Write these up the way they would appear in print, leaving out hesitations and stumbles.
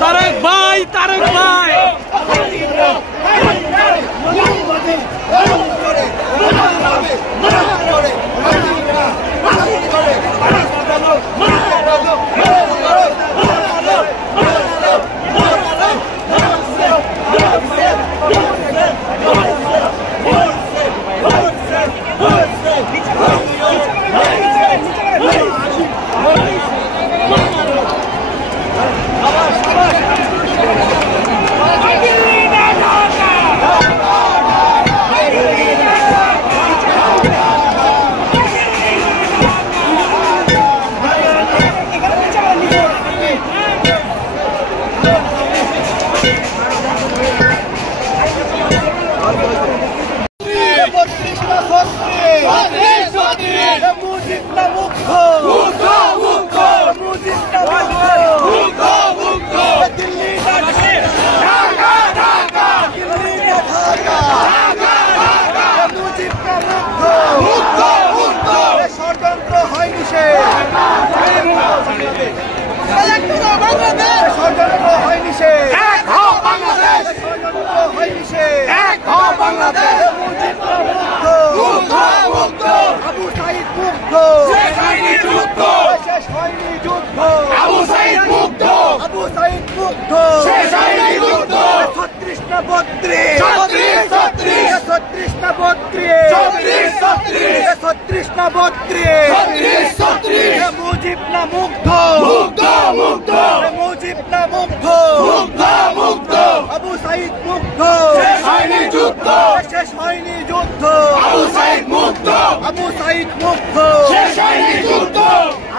তারেক ভাই, তারেক ভাই।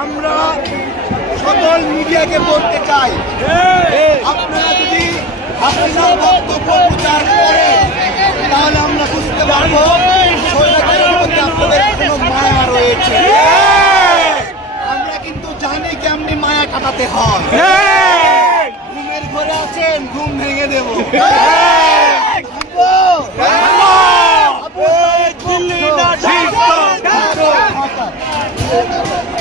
আমরা সকল মিডিয়াকে বলতে চাই, আপনারা যদি আপনার বক্তব্য প্রচার করেন তাহলে আমরা বুঝতে পারবো আপনাদের কোনো মায়া রয়েছে। আমরা কিন্তু জানি কেমনি মায়া কাটাতে হয়। ঘুমের ঘরে আছেন, ঘুম ভেঙে দেবো।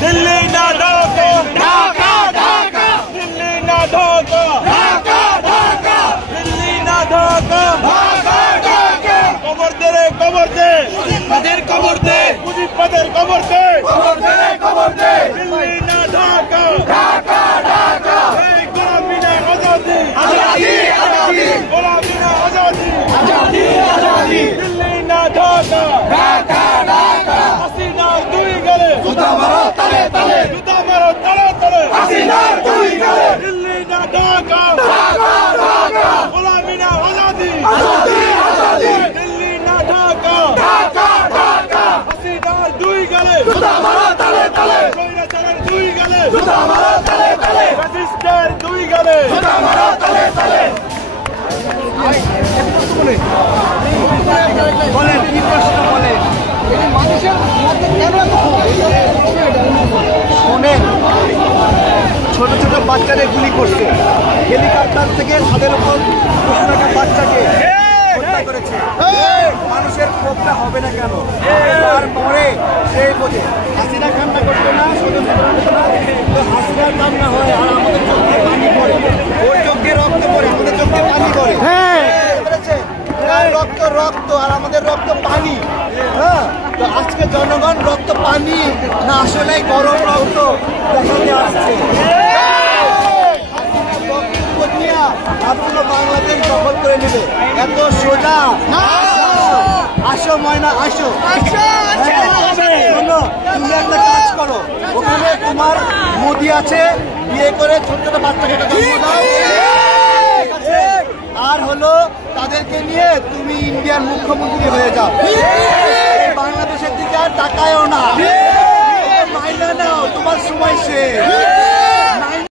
দিল্লি না ঢাকা, ঢাকা ঢাকা, দিল্লি না ঢাকা, ঢাকা ঢাকা, দিল্লি না ঢাকা, ঢাকা ঢাকা। কবর দে রে, কবর দে, মুজিবদের কবর দে, মুজিবদের কবর দে, কবর দে রে, কবর দে। দিল্লি না ঢাকা, ঢাকা ঢাকা, এই গোলামি না আজাদি, আজাদি আজাদি, গোলামি না আজাদি, আজাদি আজাদি। দিল্লি না ঢাকা, ঢাকা ঢাকা, হাসিনার দুই গালে জুতা মারো তালে তালে, জুতা মারো তালে তালে, হাসিনার দুই গালে। দিল্লি না ঢাকা, ঢাকা ঢাকা, গোলামি না আজাদি, আজাদি আজাদি। দিল্লি না ঢাকা, ঢাকা ঢাকা, হাসিনার দুই গালে জুতা মারো তালে তালে, স্বৈরাচারের দুই গালে জুতা মারো তালে তালে, ফ্যাসিস্টের দুই গালে জুতা মারো তালে তালে। বলেন কি প্রশ্ন বলেন? শোনেন, ছোট ছোট বাচ্চাদের গুলি করছে, হেলিকপ্টার থেকে তাদের উপর একটা বাচ্চাকে হত্যা করেছে। মানুষের ক্ষোভটা হবে না কেন? তারপরে সেই বোঝে হাসিনা কান্না করতো না, হাসিনার কান্না হয় আর আমাদের চোখে পানি পড়ে, ওর চোখে রক্ত পড়ে, আমাদের চোখে পানি পড়ে। রক্ত রক্ত আর আমাদের রক্ত পানি। হ্যাঁ, তো আজকে জনগণ রক্ত পানি না আসলে গরম রক্ত দেখাতে আসছে। বক্তব্য নিয়ে আপনারা বাংলাদেশ দখল করে নেবে, এত সোজা। আসো ময়না, আসো। তুমি একটা কাজ করো, ওখানে তোমার মোদি আছে, বিয়ে করে ছোট ছোট বাচ্চাকে জন্ম দাও, ঠিক আছে? আর হলো তাদেরকে নিয়ে তুমি ইন্ডিয়ার মুখ্যমন্ত্রী হয়ে যাও। বাংলাদেশের দিকে আর তাকায়ও না, মাইনা নাও, তোমার সময় শেষ।